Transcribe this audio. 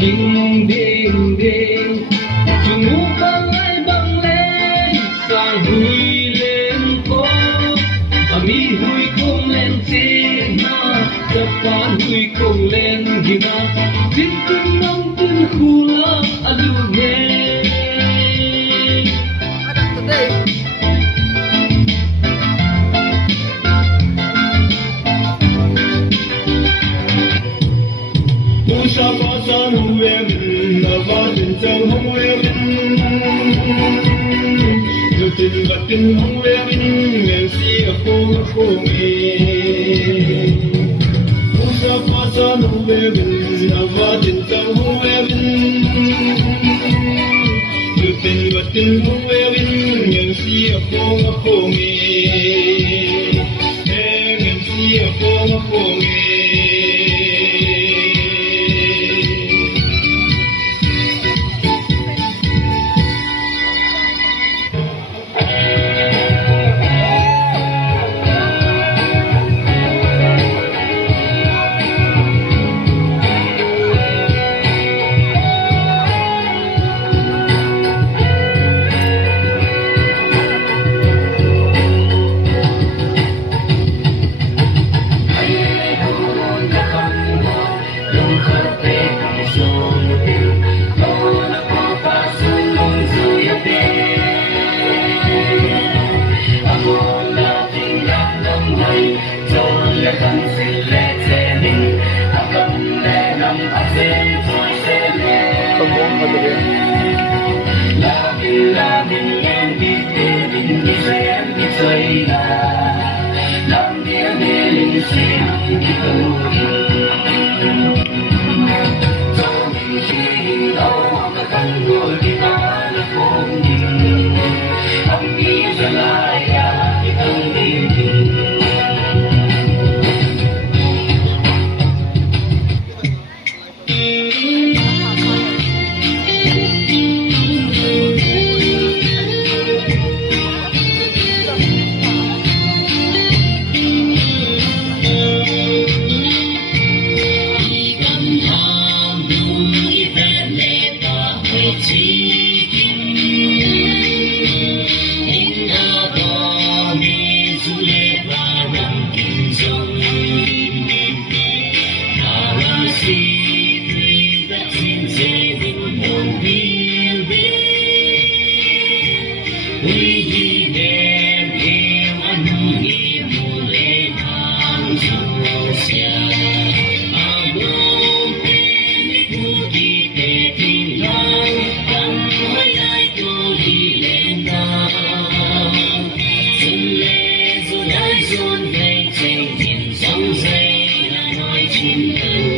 Ding ding ding, chúng băng ai băng lên, sang hui lên phố, và mi hui cùng lên trên na, tập quán hui cùng lên gina, tin tin nông tin khu la alu nghe. Tình vật tình không quen miền si ở phố nghề phố xa phố xa không quen và tình tâm không quen tình vật tình không quen miền si ở phố nghề miền si ở phố nghề. Hãy subscribe cho kênh Ghiền Mì Gõ để không bỏ lỡ những video hấp dẫn.